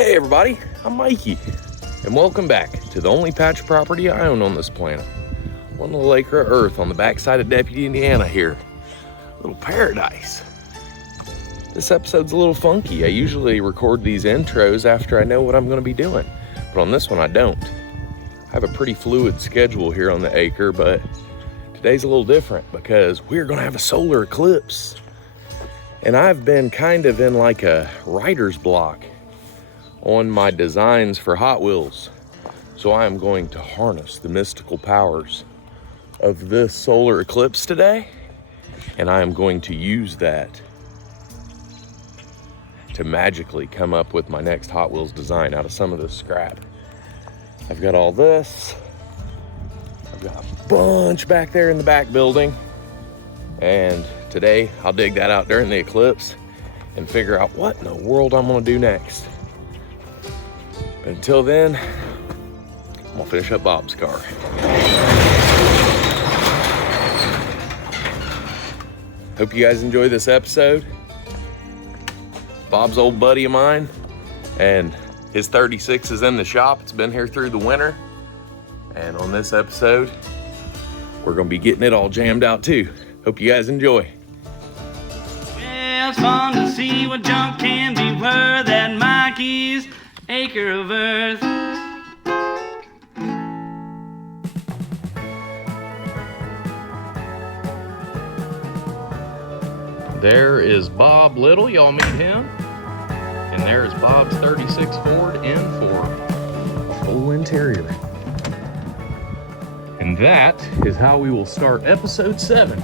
Hey everybody, I'm Mikey, and welcome back to the only patch of property I own on this planet. One little acre of earth on the backside of Deputy, Indiana here. A little paradise. This episode's a little funky. I usually record these intros after I know what I'm gonna be doing, but on this one I don't. I have a pretty fluid schedule here on the acre, but today's a little different because we're gonna have a solar eclipse. And I've been kind of in like a writer's block on my designs for Hot Wheels. So I am going to harness the mystical powers of this solar eclipse today, and I am going to use that to magically come up with my next Hot Wheels design out of some of this scrap. I've got all this. I've got a bunch back there in the back building, and today I'll dig that out during the eclipse and figure out what in the world I'm gonna do next. But until then, I'm gonna finish up Bob's car. Hope you guys enjoy this episode. Bob's old buddy of mine, and his 36 is in the shop. It's been here through the winter. And on this episode, we're gonna be getting it all jammed out too. Hope you guys enjoy. Well, it's fun to see what junk can be worth at Mikey's Acre of Earth. There is Bob Little, y'all meet him. And there's Bob's 36 Ford N4. Full interior. And that is how we will start episode 7.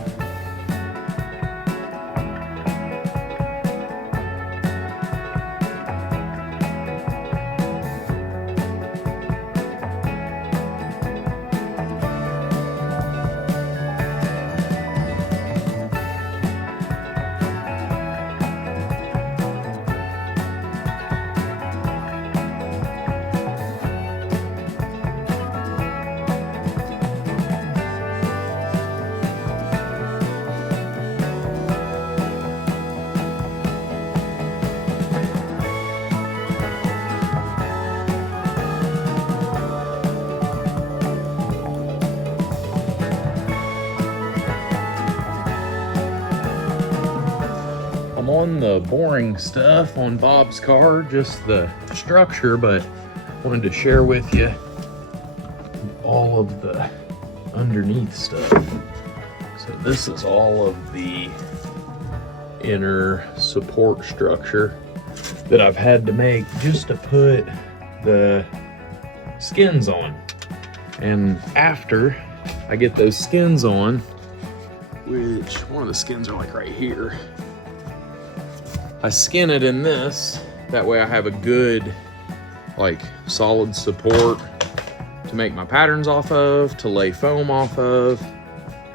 I'm on the boring stuff on Bob's car, just the structure, but wanted to share with you all of the underneath stuff. So this is all of the inner support structure that I've had to make just to put the skins on. And after I get those skins on, which one of the skins are like right here, I skin it in this. That way I have a good, like, solid support to make my patterns off of, to lay foam off of,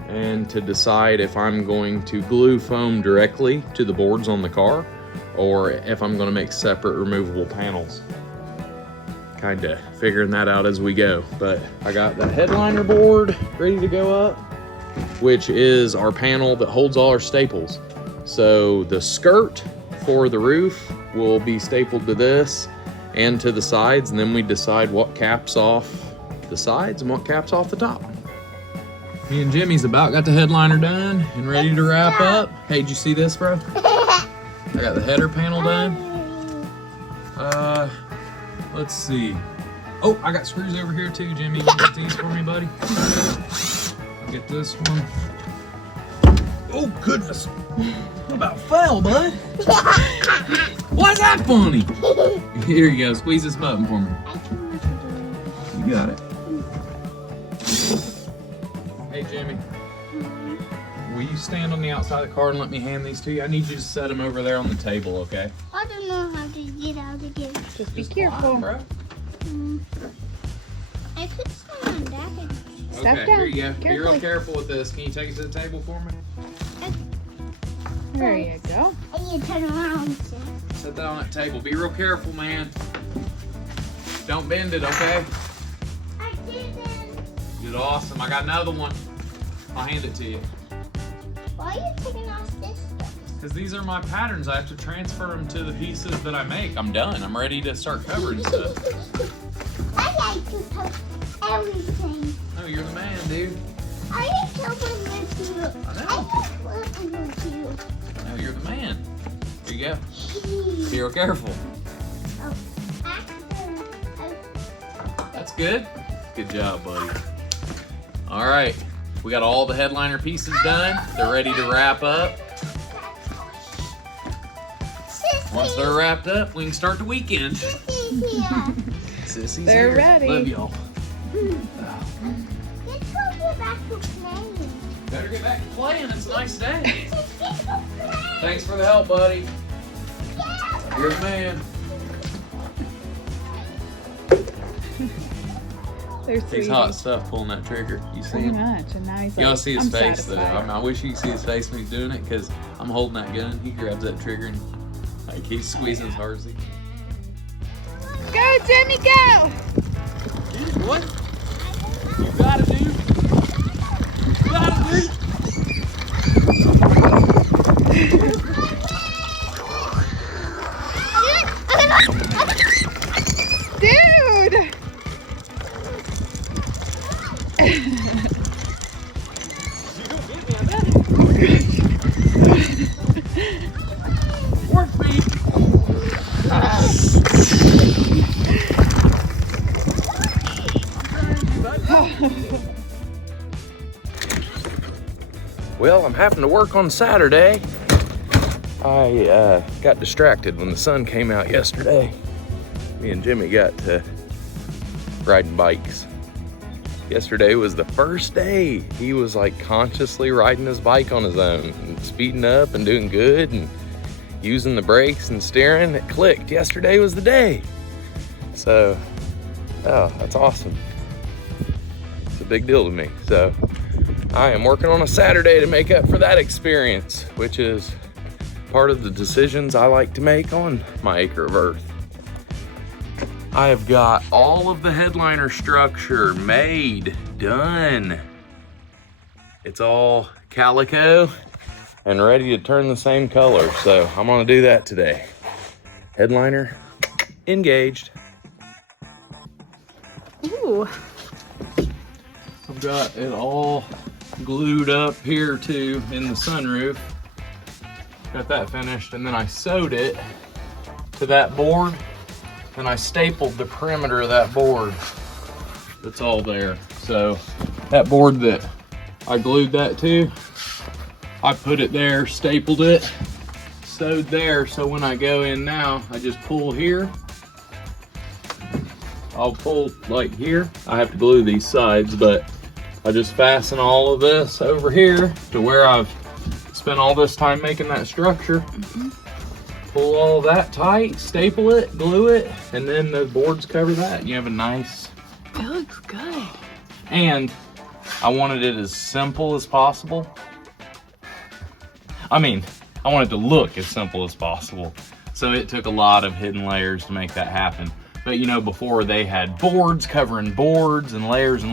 and to decide if I'm going to glue foam directly to the boards on the car or if I'm gonna make separate removable panels. Kinda figuring that out as we go. But I got the headliner board ready to go up, which is our panel that holds all our staples. So the skirt for the roof will be stapled to this and to the sides, and then we decide what caps off the sides and what caps off the top. Me and Jimmy's about got the headliner done and ready to wrap up. Hey, did you see this, bro? I got the header panel done. Let's see. Oh, I got screws over here too, Jimmy. You get these for me, buddy? I'll get this one. Oh, goodness. About fell, bud. Why's that funny? Here you go. Squeeze this button for me. You got it. Hey, Jimmy. Will you stand on the outside of the car and let me hand these to you? I need you to set them over there on the table, okay? I don't know how to get out again. Just be careful. Bro. I put some on that. Step Okay, down. here you go. Be real Carefully. careful with this. Can you take it to the table for me? There you go. I need to turn around. Set that on that table. Be real careful, man. Don't bend it, okay? I didn't. You did awesome. I got another one. I'll hand it to you. Why are you taking off this stuff? Because these are my patterns. I have to transfer them to the pieces that I make. I'm done. I'm ready to start covering stuff. I like to cover everything. Oh, you're the man, dude. I like covering with you. I know. I like working with you. Oh, you're the man. Here you go. Be real careful. Oh, Acre. That's good. Good job, buddy. All right. We got all the headliner pieces done. They're ready to wrap up. Once they're wrapped up, we can start the weekend. Sissy's here. Sissy's They're here. ready. Love y'all. Let's go get back to playing. Better get back to playing. It's a nice day. Let's go play. Thanks for the help, buddy. Yeah. You're the man. They're He's sweet. hot stuff pulling that trigger. You see Pretty him? much. And now he's like, Y'all see his I'm face though. satisfied. I wish you could see his face when he's doing it because I'm holding that gun. He grabs that trigger and like he's squeezing as hard as he can. Go, Jimmy, go! What? You gotta do. You gotta do. Dude! Work speed. Well, I'm having to work on Saturday. I got distracted when the sun came out yesterday. Me and Jimmy got to riding bikes. Yesterday was the first day he was like consciously riding his bike on his own and speeding up and doing good and using the brakes and steering. It clicked. Yesterday was the day. So, oh, that's awesome. It's a big deal to me. So I am working on a Saturday to make up for that experience, which is part of the decisions I like to make on my acre of earth. I have got all of the headliner structure made, done. It's all calico and ready to turn the same color. So I'm gonna do that today. Headliner engaged. Ooh. I've got it all glued up here too in the sunroof. Got that finished, and then I sewed it to that board, and I stapled the perimeter of that board. It's all there. So that board that I glued that to, I put it there, stapled it, sewed there, so when I go in now, I just pull here. I'll pull like here. I have to glue these sides, but I just fasten all of this over here to where I've spent all this time making that structure. Pull all of that tight, staple it, glue it, and then the boards cover that. You have a nice... It looks good. And I wanted it as simple as possible. I mean, I want it to look as simple as possible. So it took a lot of hidden layers to make that happen. But you know, before they had boards covering boards and layers,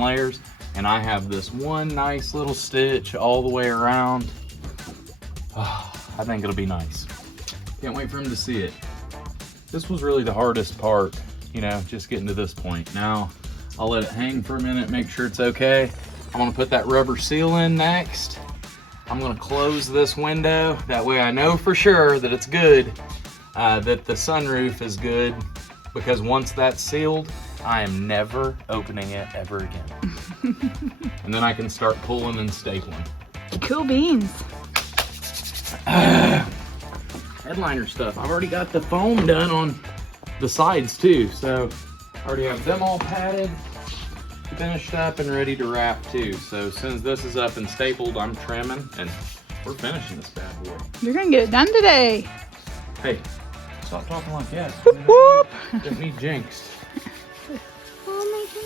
and I have this one nice little stitch all the way around. Oh, I think it'll be nice. Can't wait for him to see it. This was really the hardest part, you know, just getting to this point. Now, I'll let it hang for a minute, make sure it's okay. I'm gonna put that rubber seal in next. I'm gonna close this window. That way I know for sure that it's good, that the sunroof is good, because once that's sealed, I am never opening it ever again. And then I can start pulling and stapling. Cool beans. Headliner stuff. I've already got the foam done on the sides too, so I already have them all padded, finished up, and ready to wrap too. So as soon as this is up and stapled, I'm trimming, and we're finishing this bad boy. You're gonna get it done today. Hey, stop talking like that. Whoop, whoop. Don't need jinxed. Oh my God.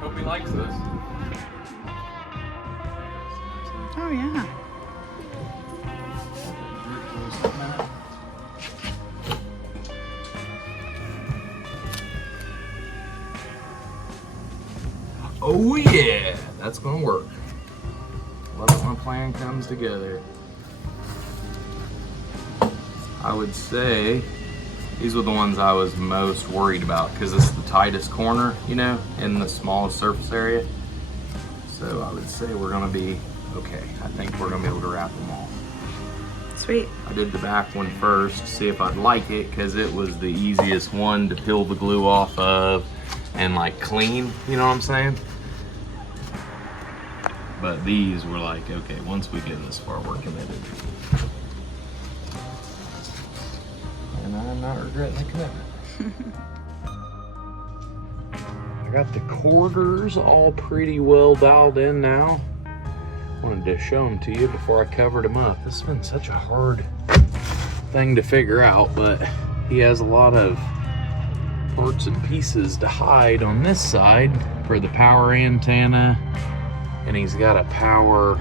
Hope he likes this. Oh yeah. that's gonna work. Love it when a plan comes together. I would say these were the ones I was most worried about because this is the tightest corner, you know, in the smallest surface area. So I would say we're gonna be okay. I think we're gonna be able to wrap them all. Sweet. I did the back one first to see if I'd like it because it was the easiest one to peel the glue off of and like clean, you know what I'm saying? But these were like, okay, once we get this far, we're committed. And I'm not regretting the commitment. I got the quarters all pretty well dialed in now. Wanted to show them to you before I covered them up. This has been such a hard thing to figure out, but he has a lot of parts and pieces to hide on this side for the power antenna, and he's got a power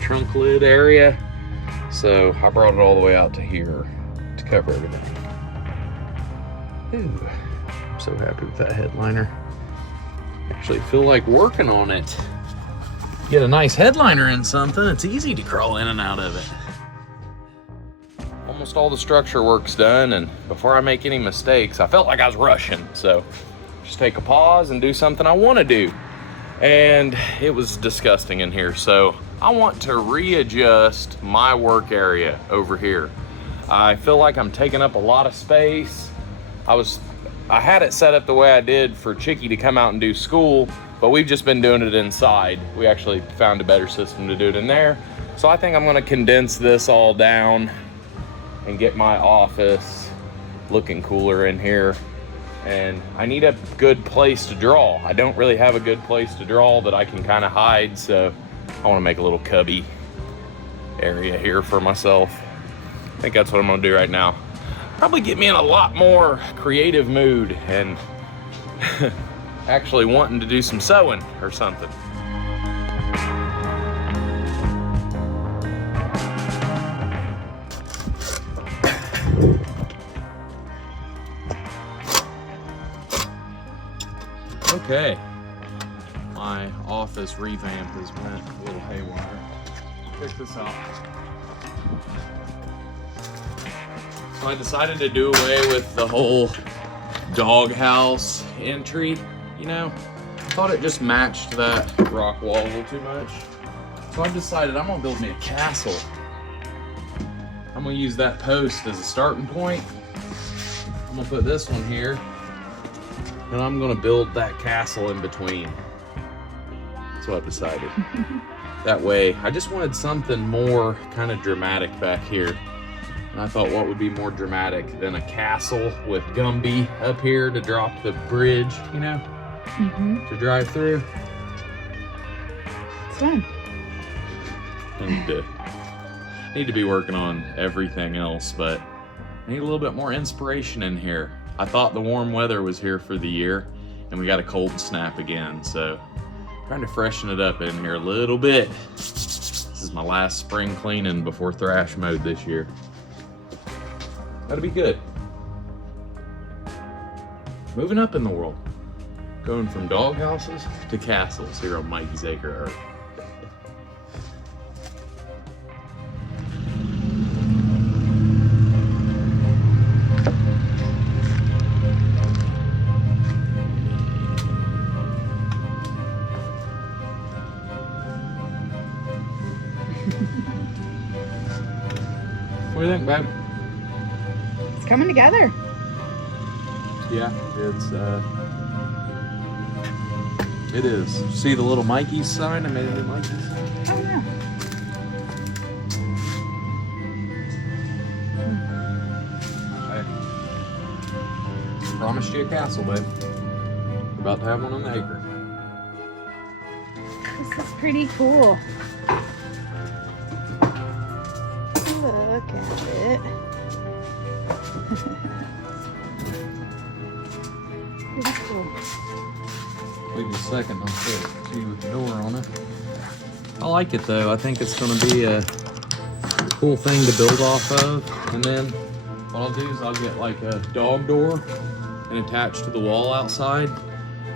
trunk lid area. So I brought it all the way out to here to cover everything. Ooh, I'm so happy with that headliner. Actually feel like working on it. Get a nice headliner in something, it's easy to crawl in and out of it. Almost all the structure work's done, and before I make any mistakes, I felt like I was rushing. So just take a pause and do something I want to do. And it was disgusting in here. So I want to readjust my work area over here. I feel like I'm taking up a lot of space. I had it set up the way I did for Chicky to come out and do school, but we've just been doing it inside. We actually found a better system to do it in there. So I think I'm gonna condense this all down and get my office looking cooler in here. And I need a good place to draw. I don't really have a good place to draw that I can kind of hide, so I wanna make a little cubby area here for myself. I think that's what I'm gonna do right now. Probably get me in a lot more creative mood and actually wanting to do some sewing or something. Okay, my office revamp has went a little haywire. Check this out. So I decided to do away with the whole doghouse entry, you know? I thought it just matched that rock wall a little too much. So I've decided I'm gonna build me a castle. I'm gonna use that post as a starting point. I'm gonna put this one here, and I'm gonna build that castle in between. That's what I've decided. That way, I just wanted something more kind of dramatic back here. And I thought, what would be more dramatic than a castle with Gumby up here to drop the bridge, you know, to drive through. It's fun. Need to be working on everything else, but I need a little bit more inspiration in here. I thought the warm weather was here for the year, and we got a cold snap again, so trying to freshen it up in here a little bit. This is my last spring cleaning before thrash mode this year. That'll be good. Moving up in the world. Going from dog houses to castles here on Mikey's Acre Earth. What do you think, babe? It's coming together. Yeah, it is. See the little Mikey's sign? I made a little Mikey's sign. Oh yeah. I promised you a castle, babe. We're about to have one on the acre. This is pretty cool. Look at it. Pretty cool. Wait a second, I'll see with the door on it. I like it though. I think it's going to be a cool thing to build off of. And then what I'll do is I'll get like a dog door and attach to the wall outside.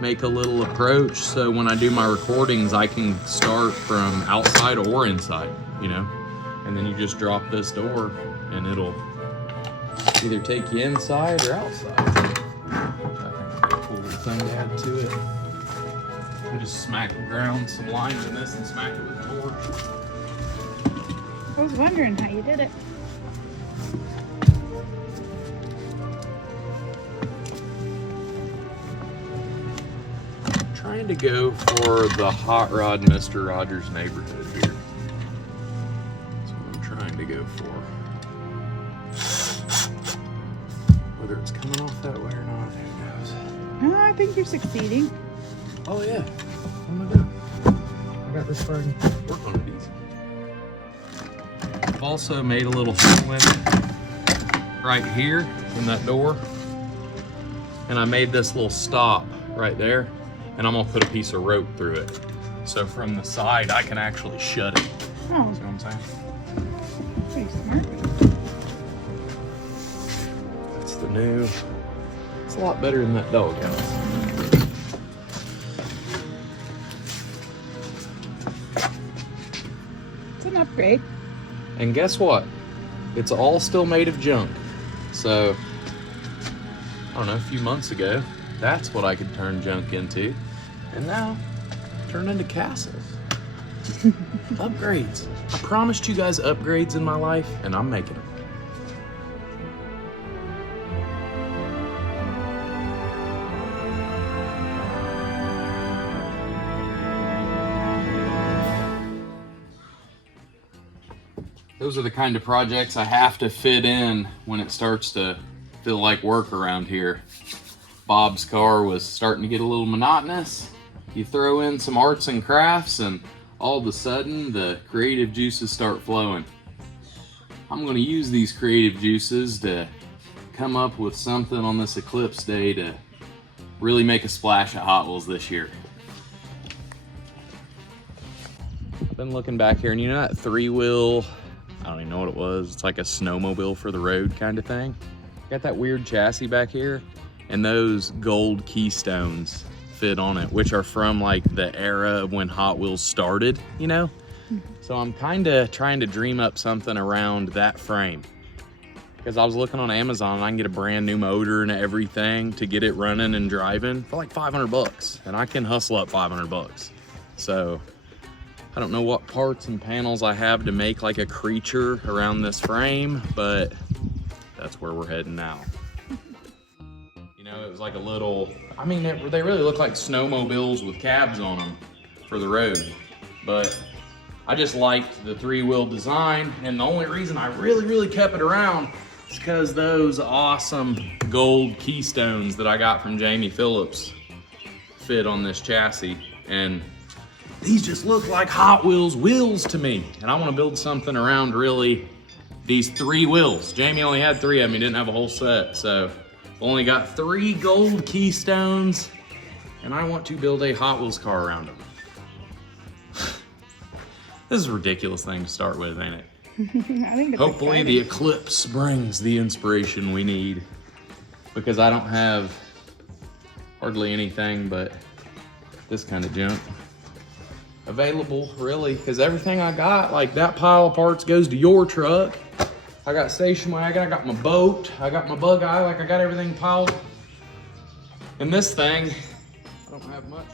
make a little approach so when I do my recordings, I can start from outside or inside, you know? And then you just drop this door and it'll either take you inside or outside. I think it's a cool little thing to add to it. You just smack the ground, some lines in this and smack it with a torch. I was wondering how you did it. Trying to go for the hot rod Mr. Rogers neighborhood here. That's what I'm trying to go for. Whether it's coming off that way or not, who knows? Oh, I think you're succeeding. Oh yeah. Oh my god. I got this far to work on it easy. I've also made a little hole in it right here in that door. And I made this little stop right there. And I'm gonna put a piece of rope through it. So from the side, I can actually shut it. Oh, See what I'm saying? pretty smart. That's the new, it's a lot better than that doghouse. It's an upgrade. And guess what? It's all still made of junk. So, I don't know, a few months ago, that's what I could turn junk into. And now, turn into castles. Upgrades. I promised you guys upgrades in my life, and I'm making them. Those are the kind of projects I have to fit in when it starts to feel like work around here. Bob's car was starting to get a little monotonous. You throw in some arts and crafts and all of a sudden the creative juices start flowing. I'm gonna use these creative juices to come up with something on this eclipse day to really make a splash at Hot Wheels this year. I've been looking back here and you know that 3-wheel, I don't even know what it was. It's like a snowmobile for the road kind of thing. Got that weird chassis back here and those gold keystones fit on it, which are from like the era of when Hot Wheels started, you know? So I'm kind of trying to dream up something around that frame. Because I was looking on Amazon and I can get a brand new motor and everything to get it running and driving for like 500 bucks. And I can hustle up 500 bucks. So I don't know what parts and panels I have to make like a creature around this frame, but that's where we're heading now. You know, it was like a little, I mean, they really look like snowmobiles with cabs on them for the road. But I just liked the 3-wheel design. And the only reason I really kept it around is because those awesome gold keystones that I got from Jamie Phillips fit on this chassis. And these just look like Hot Wheels wheels to me. And I want to build something around really these 3 wheels. Jamie only had 3 of them, he didn't have a whole set. So only got 3 gold keystones and I want to build a Hot Wheels car around them. This is a ridiculous thing to start with, ain't it? I think it's Hopefully exciting. the eclipse brings the inspiration we need because I don't have hardly anything but this kind of junk available, really, because everything I got, like that pile of parts goes to your truck. I got station wagon, I got my boat, I got my bug eye, like I got everything piled. And this thing, I don't have much.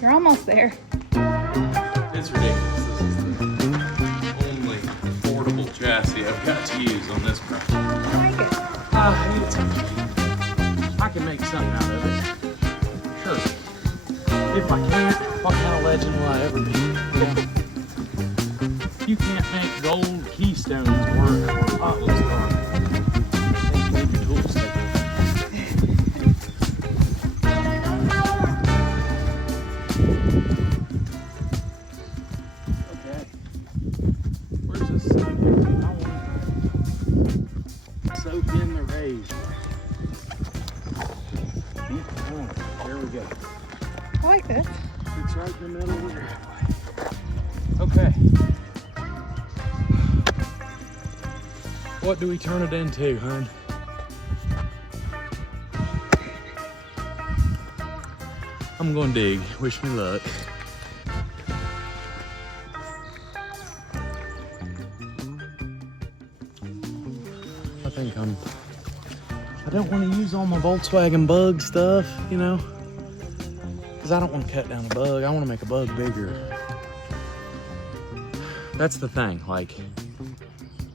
You're almost there. It's ridiculous. This is the only affordable chassis I've got to use on this project. I like it. I need something. I can make something out of it. Sure. If I can't, what kind of legend will I ever be? You can't make gold keystones work for Hot Wheels car. Take your tools, take it. Okay. soak in the rays. There we go. I like this. It's right in the middle of the driveway. Okay. What do we turn it into, hon? I'm gonna dig. Wish me luck. I don't want to use all my Volkswagen bug stuff, you know, because I don't want to cut down a bug. I want to make a bug bigger. That's the thing. Like,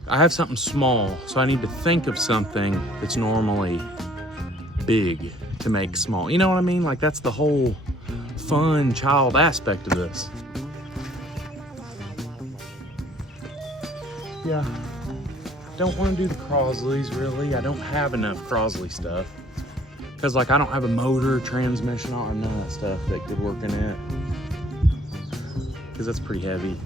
I have something small, so I need to think of something that's normally big to make small. You know what I mean? Like, that's the whole fun child aspect of this. Yeah. Don't want to do the Crosley's really. I don't have enough Crosley stuff. Because like I don't have a motor, transmission, or none of that stuff that could work in it. Because that's pretty heavy.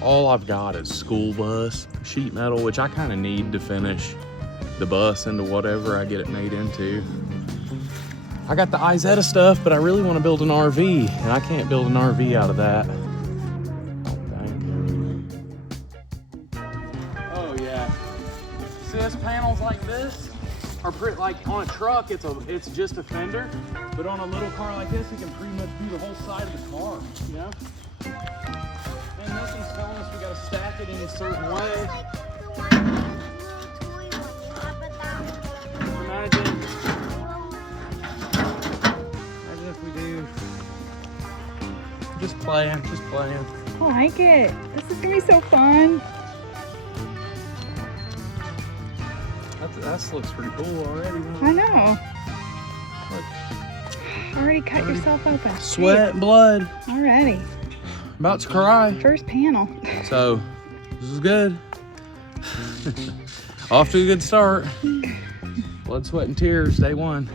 All I've got is school bus, sheet metal, which I kind of need to finish the bus into whatever I get it made into. I got the Isetta stuff, but I really want to build an RV, and I can't build an RV out of that. Panels like this are pretty, like on a truck it's just a fender, but on a little car like this it can pretty much be the whole side of the car, you know. And this one's telling us we gotta stack it in a certain way. Imagine if we do. Just playing. I like it. This is gonna be so fun. That looks pretty cool already. I know. Look. Already cut yourself open. Sweat and blood. Already. About to cry. First panel. So, this is good. Off to a good start. Blood, sweat, and tears, day one.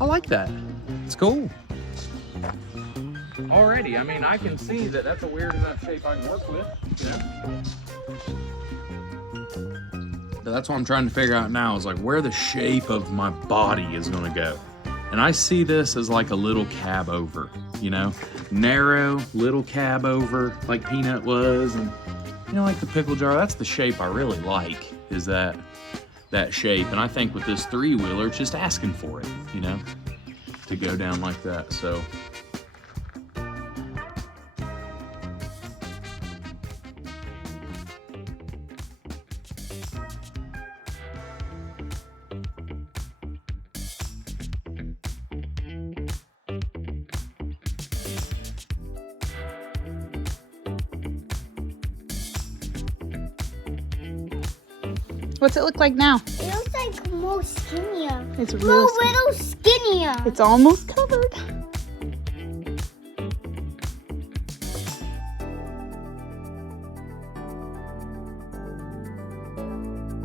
I like that. It's cool. Already, I mean, I can see that that's a weird enough shape I can work with. Yeah. That's what I'm trying to figure out now is like where the shape of my body is gonna go. And I see this as like a little cab over, you know? Narrow, little cab over, like Peanut was, and you know, like the pickle jar. That's the shape I really like, is that shape. And I think with this three-wheeler, it's just asking for it, you know? To go down like that, so. What's it look like now? It looks like more skinnier. It's real more skinny. little skinnier. It's almost covered.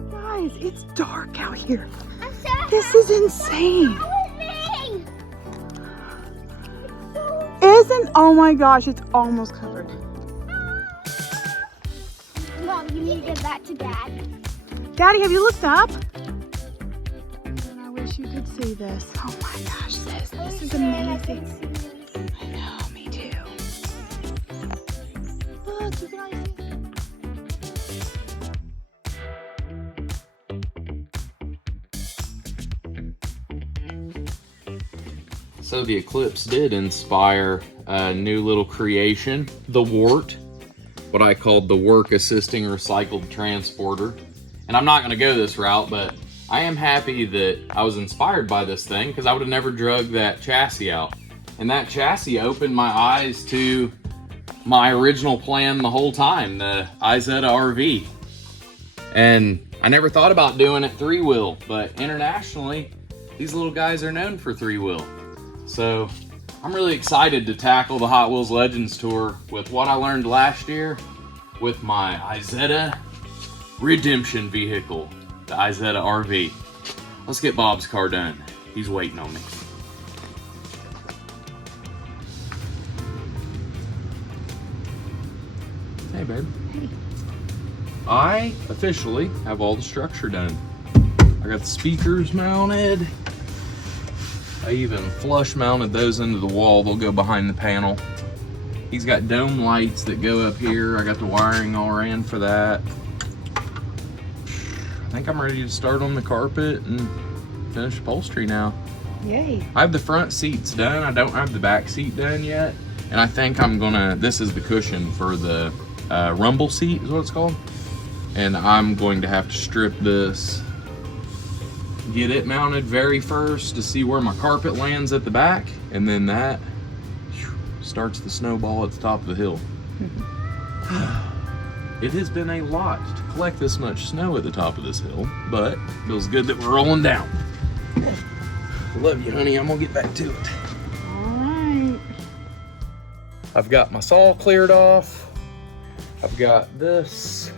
Guys, it's dark out here. This is insane. Isn't? Oh my gosh, it's almost covered. Mom, you need to get back to Dad. Daddy, have you looked up? I wish you could see this. Oh my gosh, this is amazing. I know, me too. Look, you can already see. So the Eclipse did inspire a new little creation, the Wart, what I called the Work Assisting Recycled Transporter. And I'm not gonna go this route, but I am happy that I was inspired by this thing because I would have never drug that chassis out. And that chassis opened my eyes to my original plan the whole time, the Isetta RV. And I never thought about doing it three-wheel, but internationally, these little guys are known for three-wheel. So I'm really excited to tackle the Hot Wheels Legends Tour with what I learned last year with my Isetta redemption vehicle, the Isetta RV. Let's get Bob's car done. He's waiting on me. Hey, babe. Hey. I officially have all the structure done. I got the speakers mounted. I even flush mounted those into the wall. They'll go behind the panel. He's got dome lights that go up here. I got the wiring all ran for that. I think I'm ready to start on the carpet and finish upholstery now. Yay. I have the front seats done. I don't have the back seat done yet. And I think I'm gonna, this is the cushion for the rumble seat is what it's called. And I'm going to have to strip this, get it mounted very first to see where my carpet lands at the back. And then that starts the snowball at the top of the hill. It has been a lot to collect this much snow at the top of this hill, but it feels good that we're rolling down. Love you, honey. I'm gonna get back to it. All right. I've got my saw cleared off. I've got this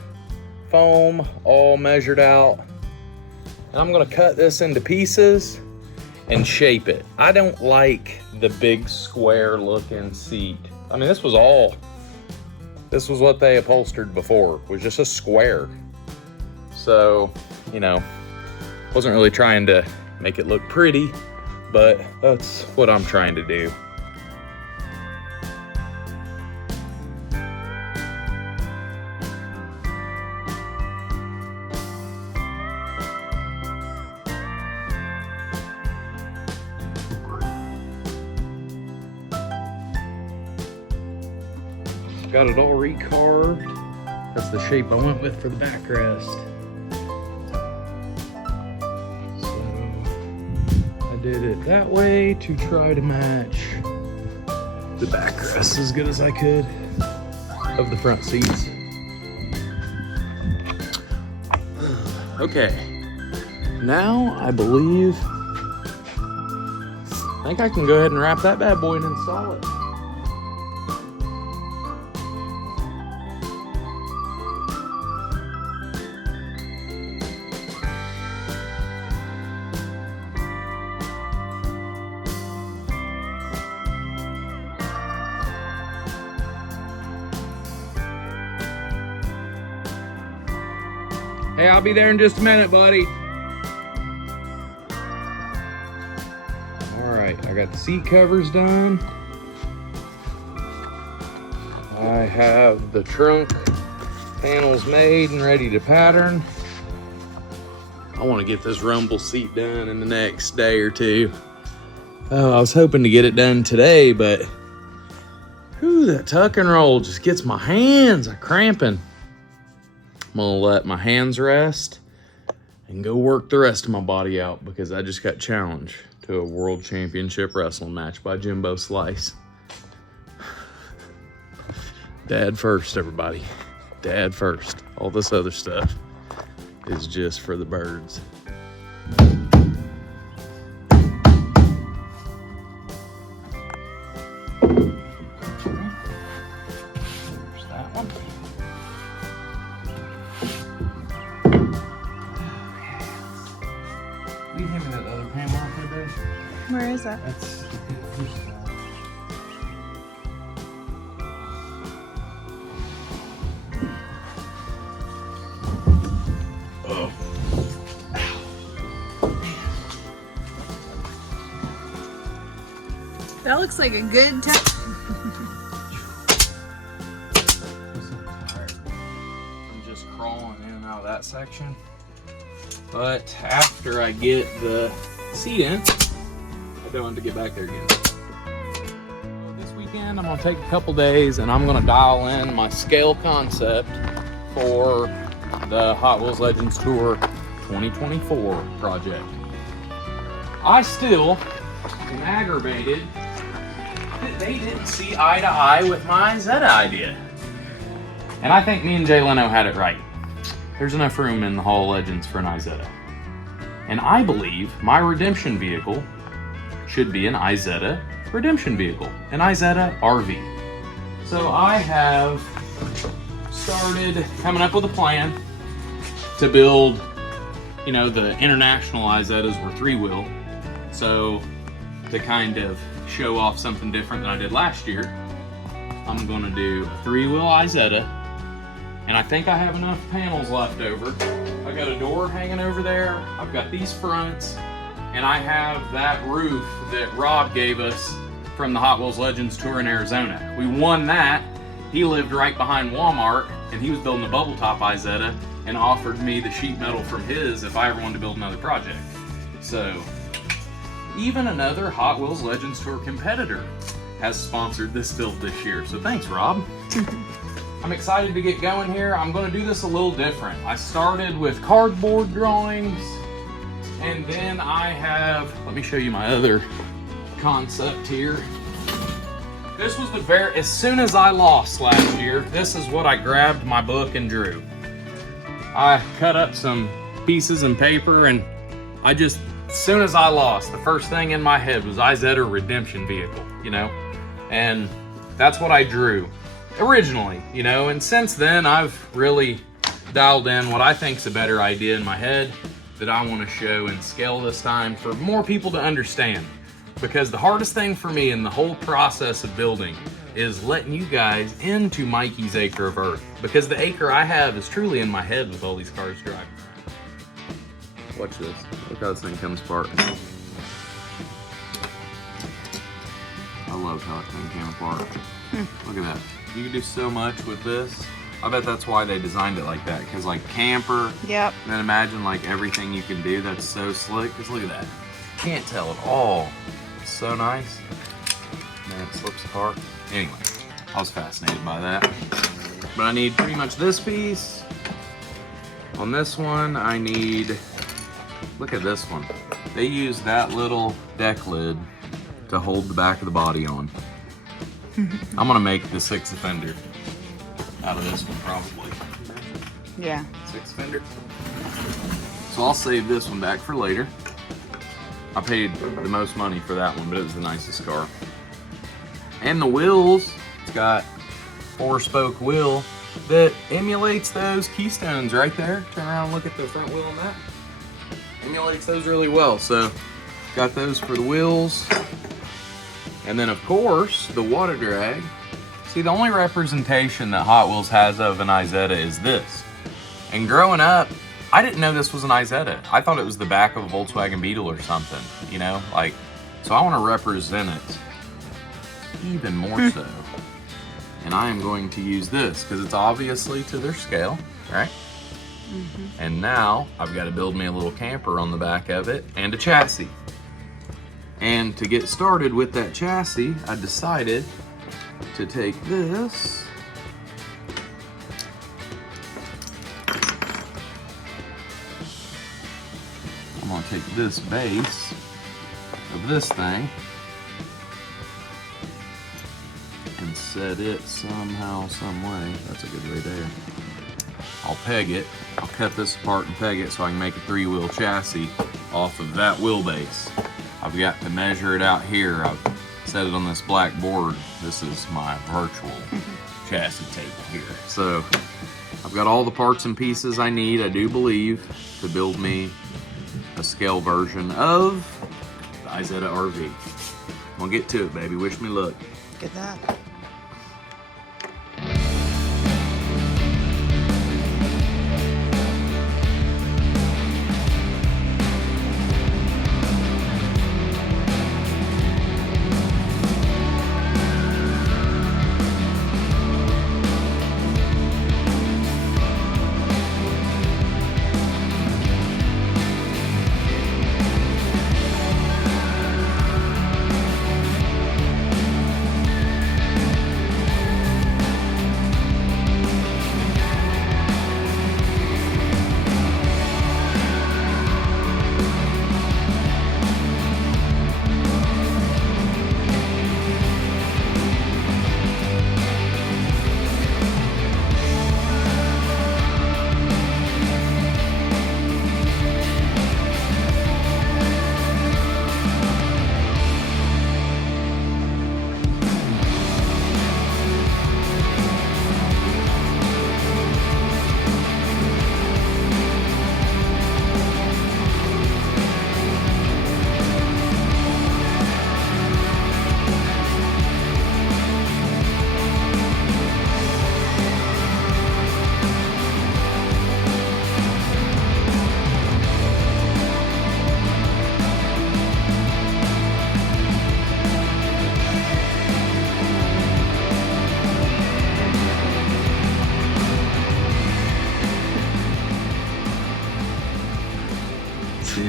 foam all measured out. And I'm gonna cut this into pieces and shape it. I don't like the big square looking seat. I mean, this was what they upholstered before, was just a square. So, you know, wasn't really trying to make it look pretty, but that's what I'm trying to do. Got it all recarved. That's the shape I went with for the backrest. So I did it that way to try to match the backrest as good as I could of the front seats. Okay, now I think I can go ahead and wrap that bad boy and install it. Hey, I'll be there in just a minute, buddy. All right, I got the seat covers done. I have the trunk panels made and ready to pattern. I want to get this rumble seat done in the next day or two. Oh, I was hoping to get it done today, but whew, that tuck and roll just gets my hands a-cramping. I'm gonna let my hands rest and go work the rest of my body out because I just got challenged to a world championship wrestling match by Jimbo Slice. Dad first, everybody. Dad first. All this other stuff is just for the birds. There's that one. Will you hand me that other panel off there, babe? Where is it? That's oh. That looks like a good time. I'm just crawling in and out of that section. But after I get the seat in, I don't want to get back there again. This weekend, I'm gonna take a couple days and I'm gonna dial in my scale concept for the Hot Wheels Legends Tour 2024 project. I still am aggravated that they didn't see eye to eye with my Isetta idea. And I think me and Jay Leno had it right. There's enough room in the Hall of Legends for an Isetta. And I believe my redemption vehicle should be an Isetta redemption vehicle, an Isetta RV. So I have started coming up with a plan to build, you know, the international Isettas were 3-wheel. So to kind of show off something different than I did last year, I'm gonna do a 3-wheel Isetta And I think I have enough panels left over. I got a door hanging over there. I've got these fronts. And I have that roof that Rob gave us from the Hot Wheels Legends tour in Arizona. We won that. He lived right behind Walmart, and he was building a bubble top Isetta and offered me the sheet metal from his if I ever wanted to build another project. So, even another Hot Wheels Legends tour competitor has sponsored this build this year. So thanks, Rob. I'm excited to get going here. I'm gonna do this a little different. I started with cardboard drawings, and then I have, let me show you my other concept here. This was the as soon as I lost last year, this is what I grabbed my book and drew. I cut up some pieces and paper, and I just, as soon as I lost, the first thing in my head was Isetta redemption vehicle, you know? And that's what I drew originally, you know? And since then, I've really dialed in what I think is a better idea in my head that I want to show and scale this time for more people to understand. Because the hardest thing for me in the whole process of building is letting you guys into Mikey's acre of earth. Because the acre I have is truly in my head with all these cars driving around. Watch this. Look how this thing comes apart. I love how that thing came apart. Look at that. You can do so much with this. I bet that's why they designed it like that. Because like camper. Yep. And then imagine like everything you can do. That's so slick. Just look at that. Can't tell at all. So nice. Man, it slips apart. Anyway, I was fascinated by that. But I need pretty much this piece. On this one, I need, look at this one. They use that little deck lid to hold the back of the body on. I'm gonna make the 6 fender out of this one probably. Yeah. 6 fender. So I'll save this one back for later. I paid the most money for that one, but it was the nicest car. And the wheels, it's got 4-spoke wheel that emulates those keystones right there. Turn around and look at the front wheel on that. Emulates those really well. So got those for the wheels. And then of course, the water drag. See, the only representation that Hot Wheels has of an Isetta is this. And growing up, I didn't know this was an Isetta. I thought it was the back of a Volkswagen Beetle or something, you know? Like, so I want to represent it even more so. And I am going to use this because it's obviously to their scale, right? And now I've got to build me a little camper on the back of it and a chassis. And to get started with that chassis, I decided to take this. I'm gonna take this base of this thing and set it somehow, some way. That's a good way there. I'll peg it. I'll cut this apart and peg it so I can make a 3-wheel chassis off of that wheelbase. I've got to measure it out here. I've set it on this black board. This is my virtual chassis table here. So I've got all the parts and pieces I need, I do believe, to build me a scale version of the Isetta RV. I'm gonna get to it, baby. Wish me luck. Good luck.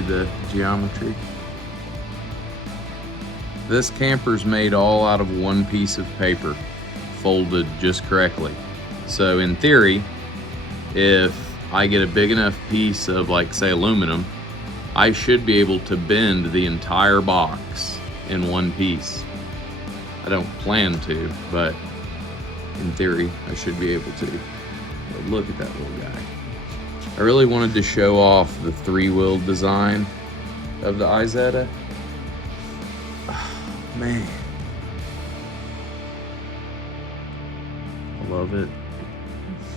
the geometry. This camper's made all out of one piece of paper, folded just correctly. So in theory, if I get a big enough piece of, like, say, aluminum, I should be able to bend the entire box in one piece. I don't plan to, but in theory, I should be able to. But look at that little guy. I really wanted to show off the 3-wheel design of the Isetta. Oh, man. I love it.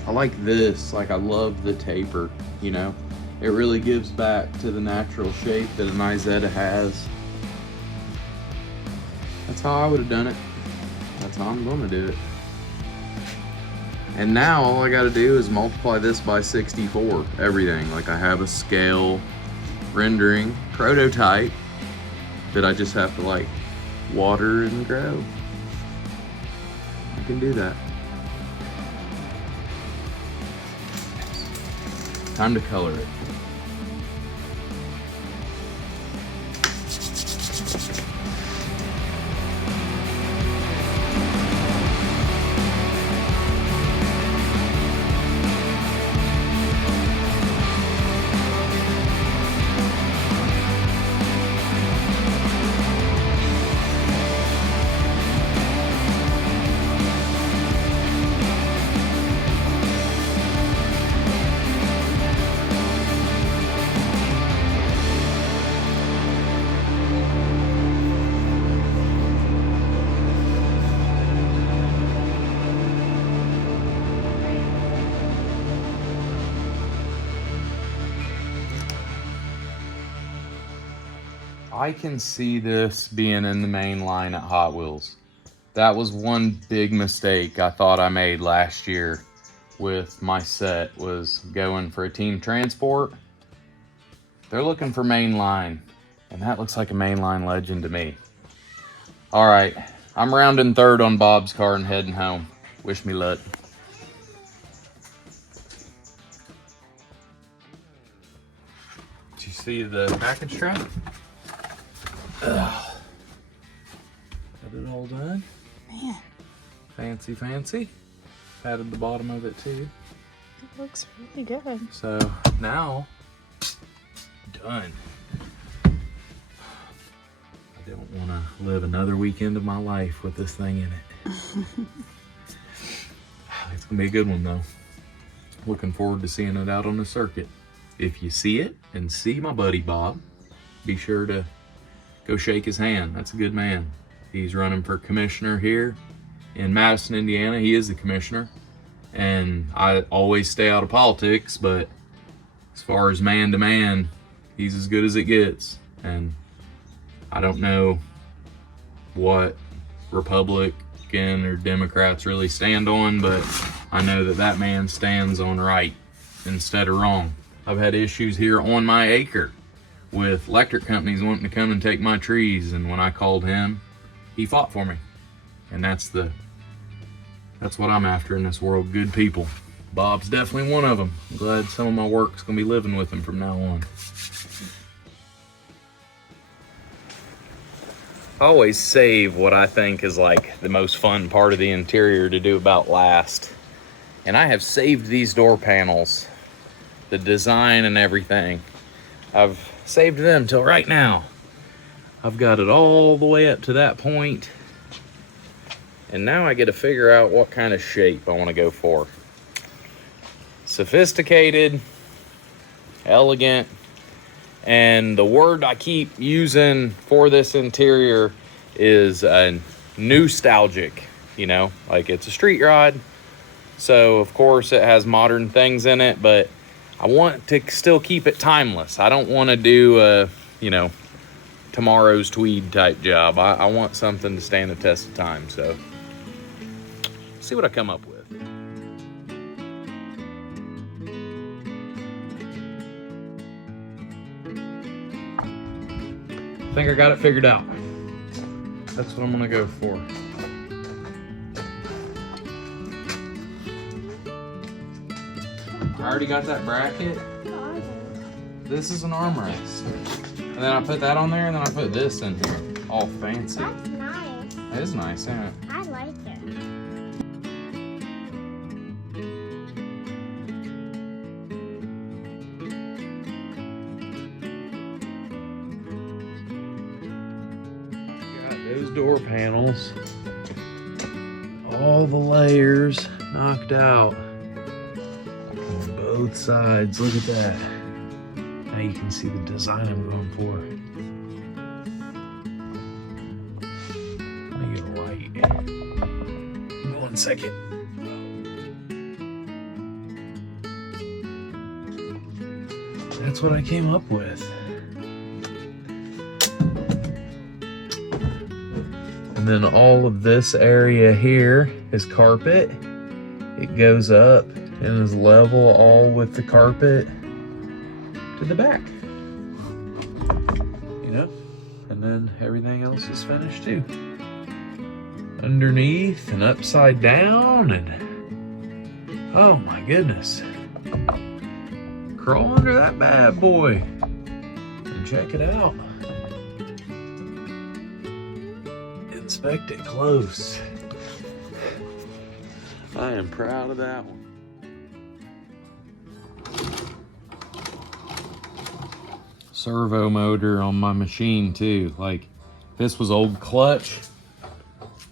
I like this, like, I love the taper, you know? It really gives back to the natural shape that an Isetta has. That's how I would have done it. That's how I'm gonna do it. And now all I gotta do is multiply this by 64, everything. Like, I have a scale rendering prototype that I just have to, like, water and grow. I can do that. Time to color it. I can see this being in the main line at Hot Wheels. That was one big mistake I thought I made last year with my set, was going for a team transport. They're looking for main line, and that looks like a main line legend to me. All right, I'm rounding third on Bob's car and heading home. Wish me luck. Did you see the package truck? Ugh. Got it all done. Man, Fancy, fancy. Padded the bottom of it too. it looks really good. So now, done. I don't want to live another weekend of my life with this thing in it. It's gonna be a good one though. Looking forward to seeing it out on the circuit. If you see it and see my buddy Bob, be sure to go shake his hand. That's a good man. He's running for commissioner here in Madison, Indiana. He is the commissioner. And I always stay out of politics, but as far as man to man, he's as good as it gets. And I don't know what Republican or Democrats really stand on, but I know that that man stands on right instead of wrong. I've had issues here on my acre with electric companies wanting to come and take my trees, and when I called him, he fought for me. And that's what I'm after in this world, good people. Bob's definitely one of them. I'm glad some of my work's gonna be living with him from now on. I always save what I think is like the most fun part of the interior to do about last. And I have saved these door panels, the design and everything. I've saved them till right now. I've got it all the way up to that point. And now I get to figure out what kind of shape I want to go for. Sophisticated, elegant, and the word I keep using for this interior is nostalgic. You know, like, it's a street rod, so of course it has modern things in it, but I want to still keep it timeless. I don't want to do a, you know, tomorrow's tweed type job. I want something to stand the test of time. So, see what I come up with. I think I got it figured out. That's what I'm gonna go for. I already got that bracket. This is an armrest. And then I put that on there, and then I put this in here. All fancy. That's nice. It is nice, isn't it? I like it. Got those door panels. All the layers knocked out on both sides. Look at that. Now you can see the design I'm going for. Let me get a light. Give me 1 second. That's what I came up with. And then all of this area here is carpet. It goes up and is level all with the carpet to the back. You know? And then everything else is finished too. Underneath and upside down and oh my goodness. Crawl under that bad boy and check it out. Inspect it close. I am proud of that one. Servo motor on my machine too. Like this was old clutch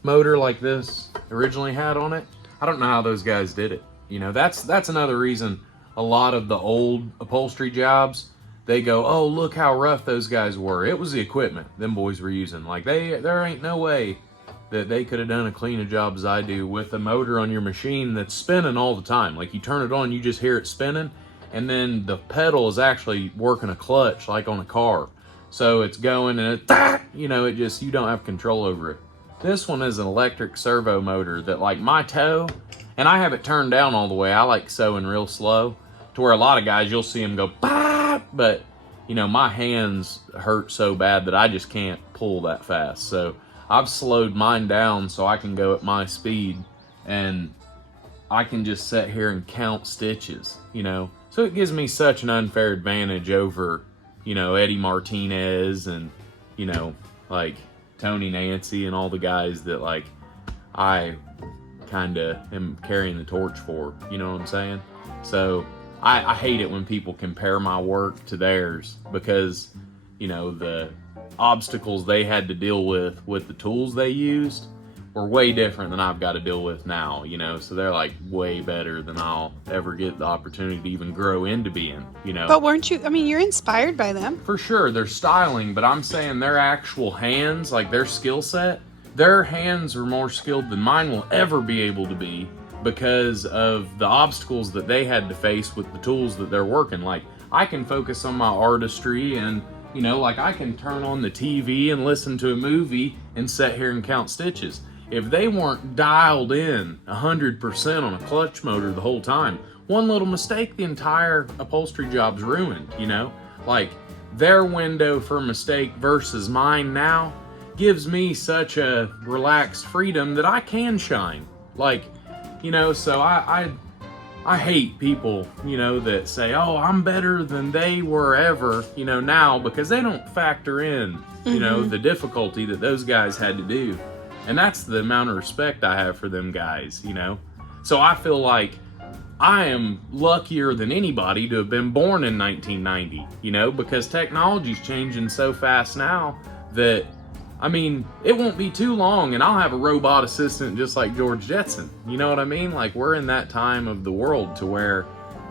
motor like this originally had on it. I don't know how those guys did it. You know, that's another reason a lot of the old upholstery jobs, they go, oh, look how rough those guys were. It was the equipment them boys were using. Like there ain't no way that they could have done a clean a job as I do with a motor on your machine that's spinning all the time. Like you turn it on, you just hear it spinning, and then the pedal is actually working a clutch like on a car. So it's going and it, you know, it just, you don't have control over it. This one is an electric servo motor that like my toe, and I have it turned down all the way. I like sewing real slow to where a lot of guys, you'll see them go, but you know, my hands hurt so bad that I just can't pull that fast. So I've slowed mine down so I can go at my speed and I can just sit here and count stitches, you know. So it gives me such an unfair advantage over, you know, Eddie Martinez and, you know, like Tony Nancy and all the guys that like I kind of am carrying the torch for, you know what I'm saying? So I hate it when people compare my work to theirs because, you know, the obstacles they had to deal with the tools they used were way different than I've got to deal with now, you know. So they're like way better than I'll ever get the opportunity to even grow into being, you know. But weren't you, I mean, you're inspired by them. For sure, they're styling, but I'm saying their actual hands, like their skill set, their hands are more skilled than mine will ever be able to be because of the obstacles that they had to face with the tools that they're working. Like I can focus on my artistry and, you know, like I can turn on the TV and listen to a movie and sit here and count stitches. If they weren't dialed in 100% on a clutch motor the whole time, one little mistake, the entire upholstery job's ruined, you know? Like their window for mistake versus mine now gives me such a relaxed freedom that I can shine. Like, you know, so I hate people, you know, that say, oh, I'm better than they were ever, you know, now, because they don't factor in, you know, the difficulty that those guys had to do. And that's the amount of respect I have for them guys, you know. So I feel like I am luckier than anybody to have been born in 1990, you know, because technology's changing so fast now that, I mean, it won't be too long and I'll have a robot assistant just like George Jetson. You know what I mean? Like we're in that time of the world to where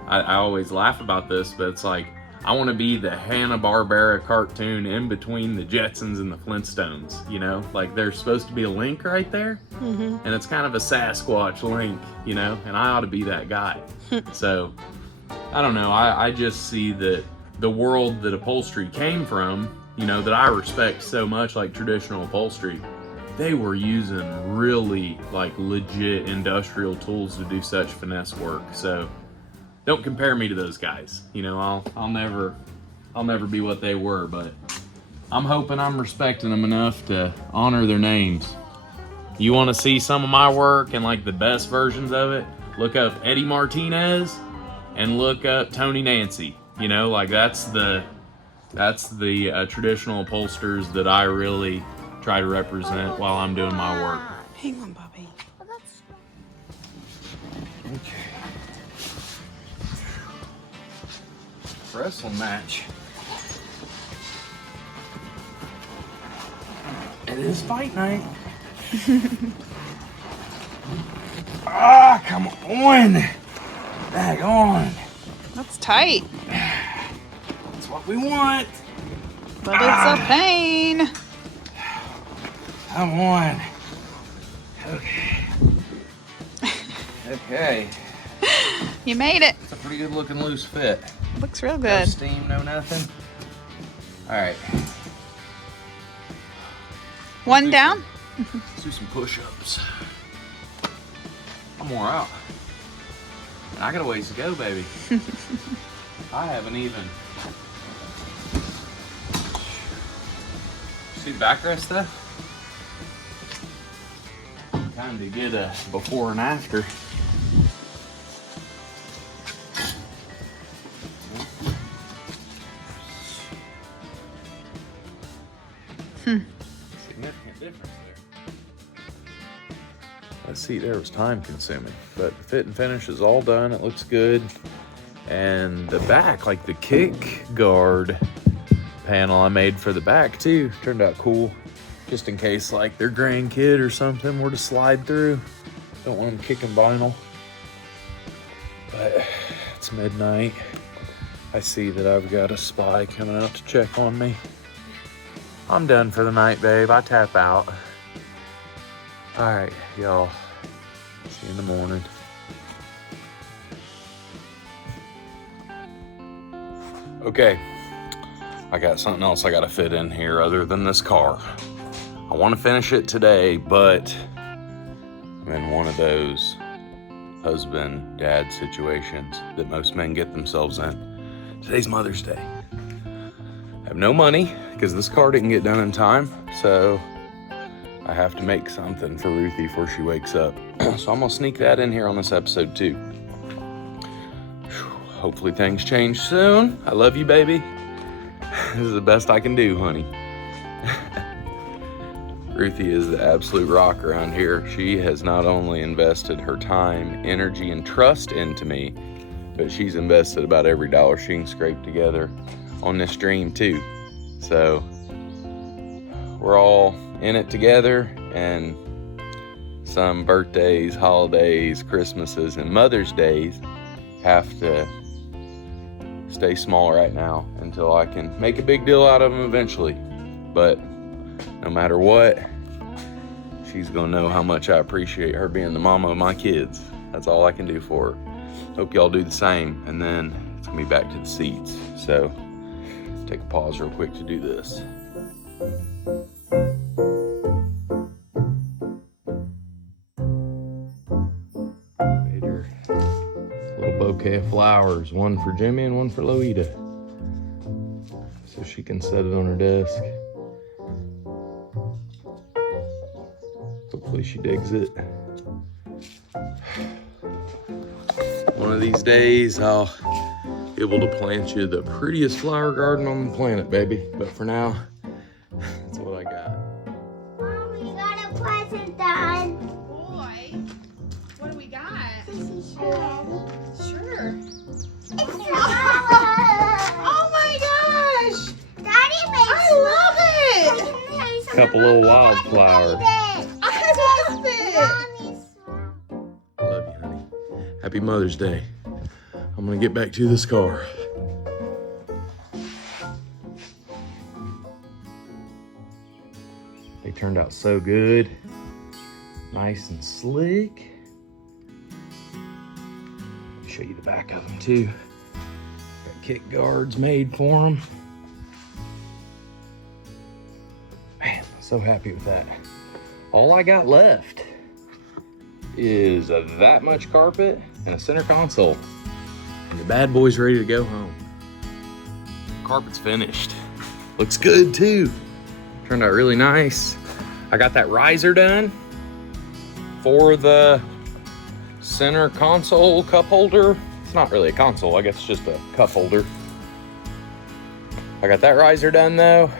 I always laugh about this, but it's like, I want to be the Hanna-Barbera cartoon in between the Jetsons and the Flintstones, you know? Like there's supposed to be a link right there and it's kind of a Sasquatch link, you know? And I ought to be that guy. So, I don't know. I just see that the world that upholstery came from, you know, that I respect so much, like traditional upholstery, they were using really like legit industrial tools to do such finesse work. So don't compare me to those guys. You know, I'll never be what they were, but I'm hoping I'm respecting them enough to honor their names. You want to see some of my work and like the best versions of it? Look up Eddie Martinez and look up Tony Nancy. You know, like that's the traditional upholsters that I really try to represent while I'm doing my work. Hang on, Bobby. Okay. Wrestling match. It is fight night. Ah, come on. Back on. That's tight. That's what we want. But it's a pain. Come on. Okay. Okay. You made it. It's a pretty good looking loose fit. Looks real No good. steam, no nothing. All right. One down. Let's do some push-ups. I'm wore out. And I got a ways to go, baby. I haven't even. See the backrest stuff? Time to get a before and after. Significant difference there. That seat there was time consuming, but the fit and finish is all done. It looks good. And the back, like the kick guard panel I made for the back too, turned out cool. Just in case like their grandkid or something were to slide through. Don't want them kicking vinyl. But it's midnight. I see that I've got a spy coming out to check on me. I'm done for the night, babe. I tap out. All right, y'all. See you in the morning. Okay, I got something else I gotta fit in here other than this car. I wanna finish it today, but I'm in one of those husband-dad situations that most men get themselves in. Today's Mother's Day. I have no money because this car didn't get done in time, so I have to make something for Ruthie before she wakes up. So I'm gonna sneak that in here on this episode too. Hopefully things change soon. I love you, baby. This is the best I can do, honey. Ruthie is the absolute rock around here. She has not only invested her time, energy, and trust into me, but she's invested about every dollar she can scrape together on this dream too. So we're all in it together, and some birthdays, holidays, Christmases, and Mother's Days have to stay small right now until I can make a big deal out of them eventually. But no matter what, she's gonna know how much I appreciate her being the mama of my kids. That's all I can do for her. Hope y'all do the same, and then it's gonna be back to the seats. So take a pause real quick to do this. Made her a little bouquet of flowers, one for Jimmy and one for Loida, so she can set it on her desk. Hopefully she digs it. One of these days I'll be able to plant you the prettiest flower garden on the planet, baby. But for now, that's what I got. Mom, we got a present done. Boy, what do we got? Sure. Sure. It's flowers. Oh my gosh! Daddy made I love it! Couple little wildflowers. I love it! I love you, honey. Happy Mother's Day. I'm gonna get back to this car. They turned out so good. Nice and slick. I'll show you the back of them too. Got kick guards made for them. Man, so happy with that. All I got left is that much carpet and a center console. And the bad boy's ready to go home. Carpet's finished. Looks good too. Turned out really nice. I got that riser done for the center console cup holder. It's not really a console, I guess it's just a cup holder. I got that riser done though.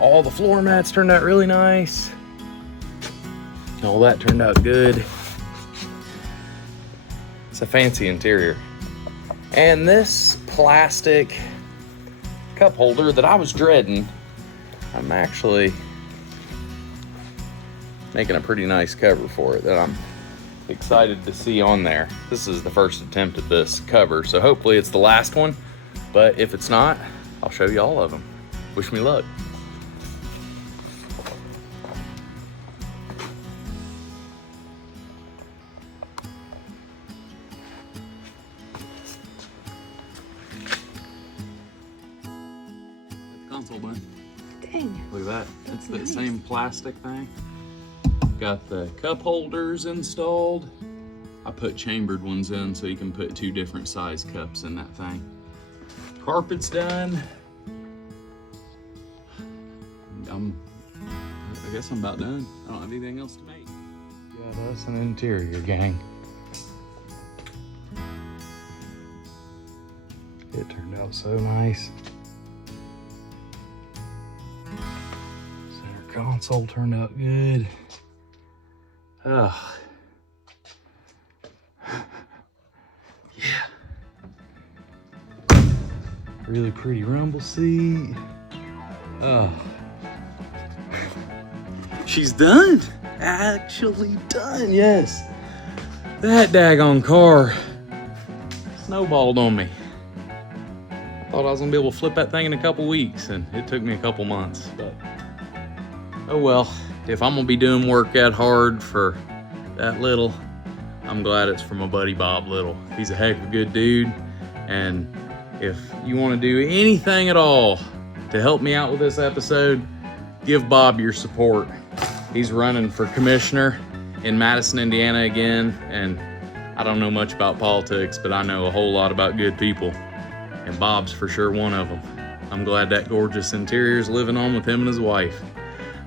All the floor mats turned out really nice. All that turned out good. It's a fancy interior. And this plastic cup holder that I was dreading, I'm actually making a pretty nice cover for it that I'm excited to see on there. This is the first attempt at this cover, so hopefully it's the last one, but if it's not, I'll show you all of them. Wish me luck. Console button. Dang. Look at that. It's the nice. same plastic thing. Got the cup holders installed. I put chambered ones in so you can put 2 different size cups in that thing. Carpet's done. I guess I'm about done. I don't have anything else to make. Yeah, that's an interior, gang. It turned out so nice. Center console turned out good. Oh. Yeah. Really pretty rumble seat. Oh. She's done. Actually done, yes. That daggone car snowballed on me. Thought I was gonna be able to flip that thing in a couple weeks, and it took me a couple months, but oh well. If I'm gonna be doing work that hard for that little, I'm glad it's from my buddy Bob Little. He's a heck of a good dude, and if you wanna do anything at all to help me out with this episode, give Bob your support. He's running for commissioner in Madison, Indiana again, and I don't know much about politics, but I know a whole lot about good people, and Bob's for sure one of them. I'm glad that gorgeous interior's living on with him and his wife.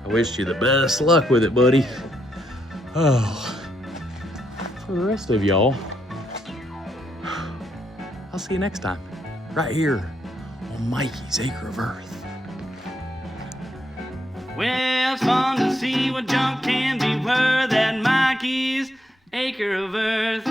I wish you the best luck with it, buddy. Oh, for the rest of y'all, I'll see you next time, right here on Mikey's Acre of Earth. Well, it's fun to see what junk can be worth at Mikey's Acre of Earth.